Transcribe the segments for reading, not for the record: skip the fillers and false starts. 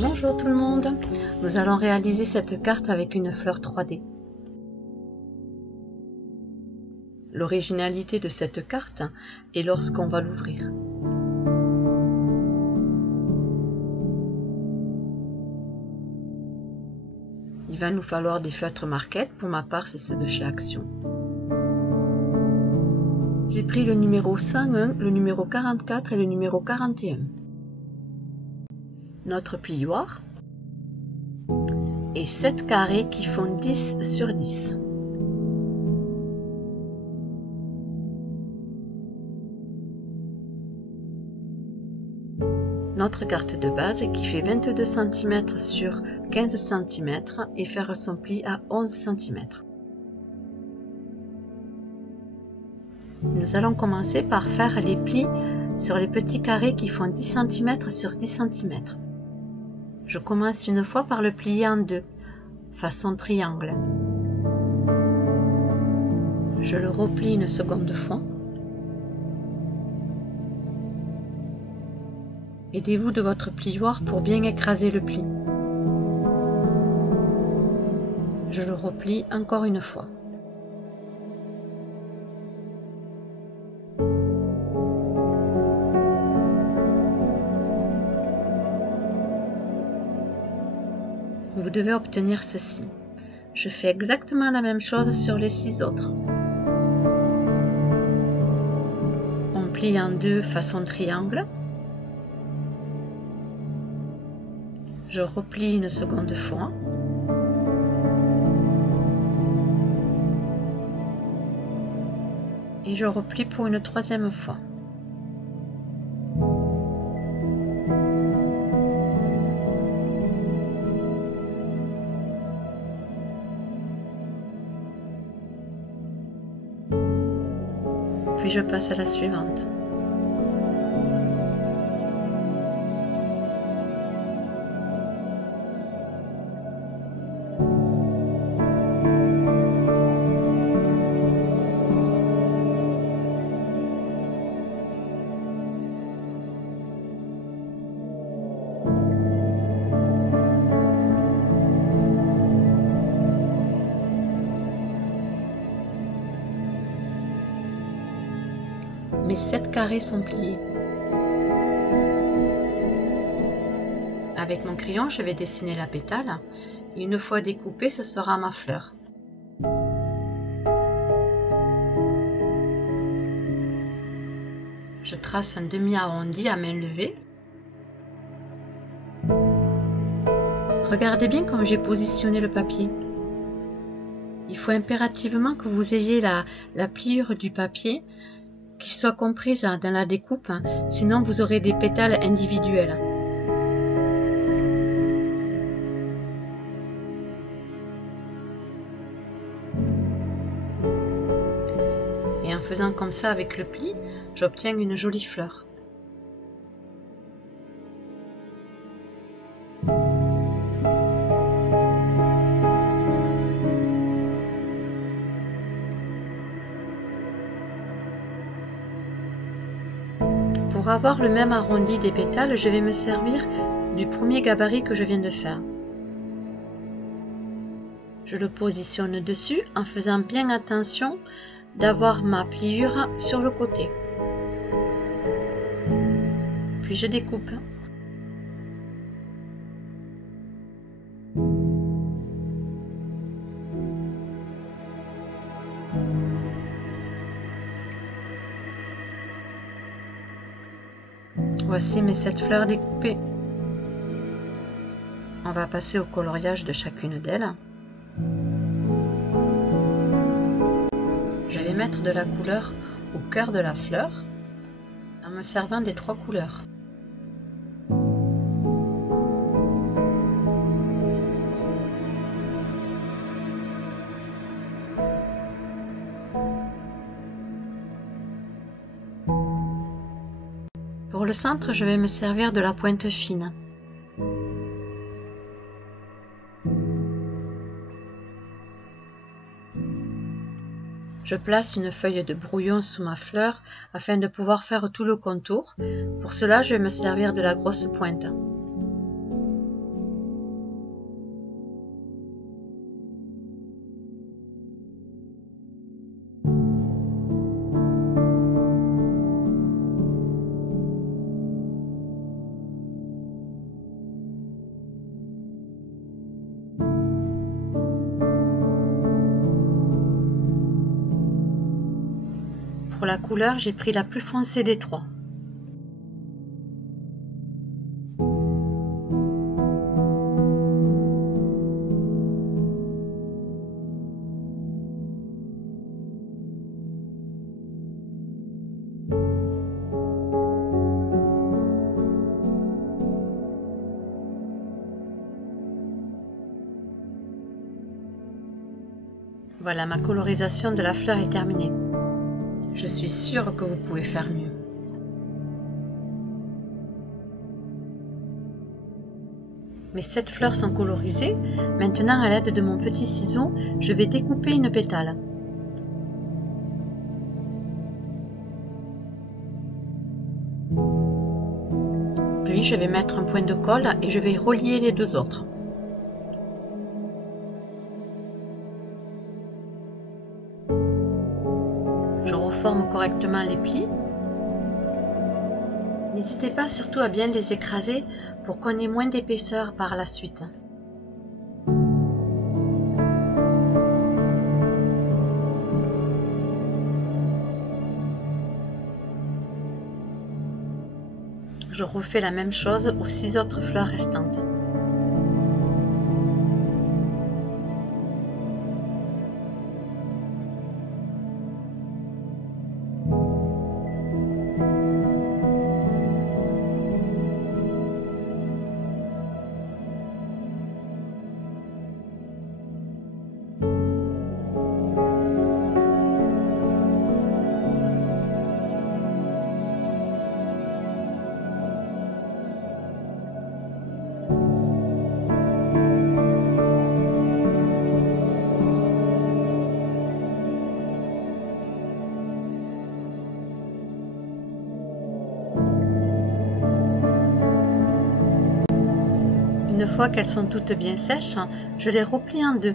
Bonjour tout le monde, nous allons réaliser cette carte avec une fleur 3D. L'originalité de cette carte est lorsqu'on va l'ouvrir. Il va nous falloir des feutres Marquette, pour ma part c'est ceux de chez Action. J'ai pris le numéro 101, le numéro 44 et le numéro 41. Notre plioir et 7 carrés qui font 10 sur 10. Notre carte de base qui fait 22 cm sur 15 cm et faire son pli à 11 cm. Nous allons commencer par faire les plis sur les petits carrés qui font 10 cm sur 10 cm. Je commence une fois par le plier en deux, façon triangle. Je le replie une seconde fois. Aidez-vous de votre plioir pour bien écraser le pli. Je le replie encore une fois. Vous devez obtenir ceci. Je fais exactement la même chose sur les 6 autres. On plie en deux façon triangle. Je replie une seconde fois. Et je replie pour une troisième fois. Puis je passe à la suivante. Mes 7 carrés sont pliés. Avec mon crayon, je vais dessiner la pétale. Et une fois découpée, ce sera ma fleur. Je trace un demi-arrondi à main levée. Regardez bien comme j'ai positionné le papier. Il faut impérativement que vous ayez la pliure du papier qui soit comprise dans la découpe, sinon vous aurez des pétales individuels. Et en faisant comme ça avec le pli, j'obtiens une jolie fleur. Pour avoir le même arrondi des pétales, je vais me servir du premier gabarit que je viens de faire. Je le positionne dessus en faisant bien attention d'avoir ma pliure sur le côté. Puis je découpe. Voici mes 7 fleurs découpées. On va passer au coloriage de chacune d'elles. Je vais mettre de la couleur au cœur de la fleur en me servant des 3 couleurs. Pour le centre, je vais me servir de la pointe fine. Je place une feuille de brouillon sous ma fleur afin de pouvoir faire tout le contour. Pour cela, je vais me servir de la grosse pointe. Pour la couleur, j'ai pris la plus foncée des trois. Voilà, ma colorisation de la fleur est terminée. Je suis sûre que vous pouvez faire mieux. Mes 7 fleurs sont colorisées. Maintenant, à l'aide de mon petit ciseau, je vais découper une pétale. Puis, je vais mettre un point de colle et je vais relier les deux autres. Je reforme correctement les plis. N'hésitez pas surtout à bien les écraser pour qu'on ait moins d'épaisseur par la suite. Je refais la même chose aux 6 autres fleurs restantes. Une fois qu'elles sont toutes bien sèches, je les replie en deux.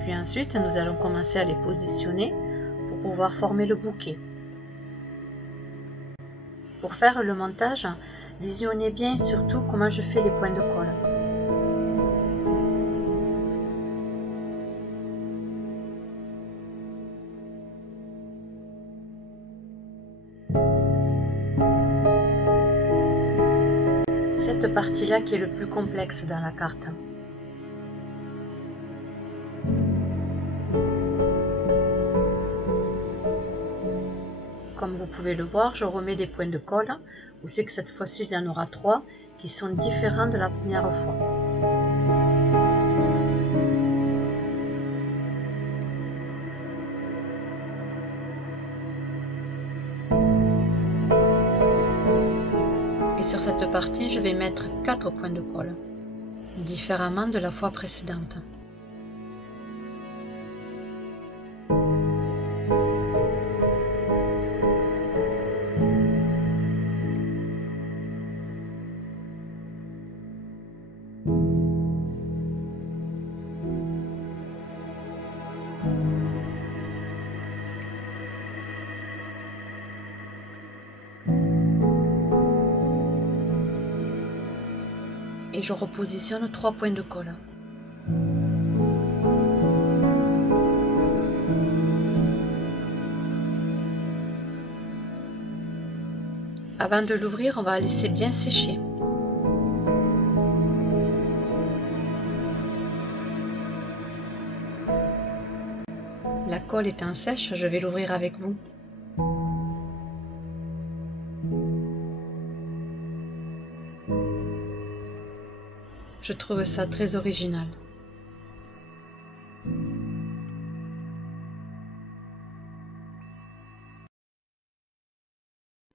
Puis ensuite, nous allons commencer à les positionner pour pouvoir former le bouquet. Pour faire le montage, visionnez bien surtout comment je fais les points de colle. C'est cette partie-là qui est le plus complexe dans la carte. Comme vous pouvez le voir, je remets des points de colle. Vous savez que cette fois-ci, il y en aura 3 qui sont différents de la première fois. Et sur cette partie, je vais mettre 4 points de colle, différemment de la fois précédente. Et je repositionne 3 points de colle. Avant de l'ouvrir, on va laisser bien sécher. La colle étant sèche, je vais l'ouvrir avec vous. Je trouve ça très original.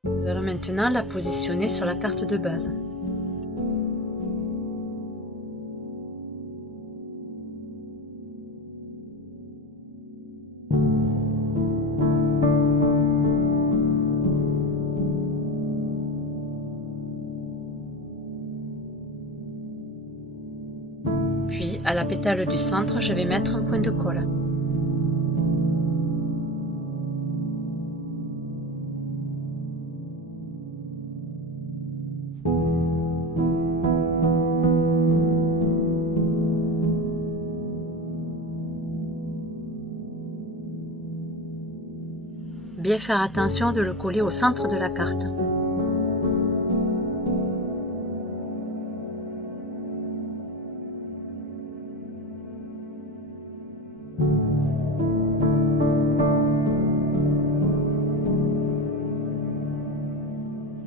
Nous allons maintenant la positionner sur la carte de base. Puis, à la pétale du centre, je vais mettre un point de colle. bien faire attention de le coller au centre de la carte.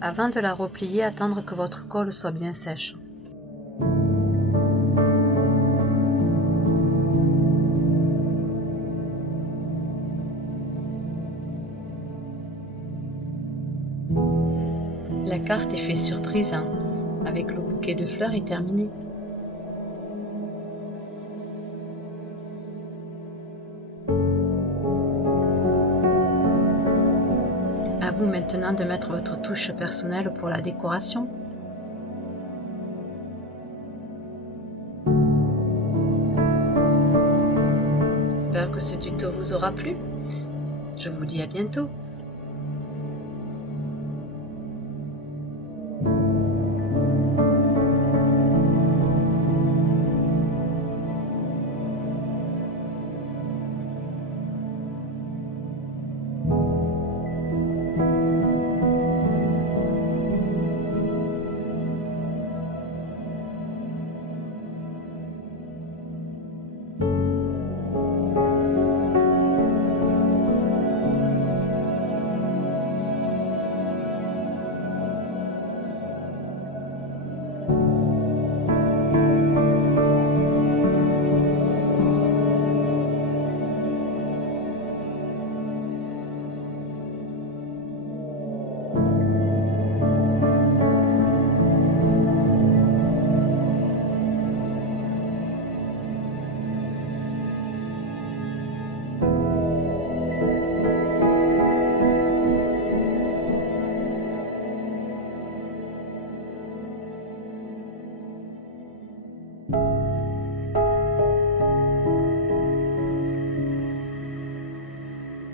Avant de la replier, attendre que votre colle soit bien sèche. La carte effet surprise avec le bouquet de fleurs est terminée. À vous maintenant de mettre votre touche personnelle pour la décoration. J'espère que ce tuto vous aura plu. Je vous dis à bientôt.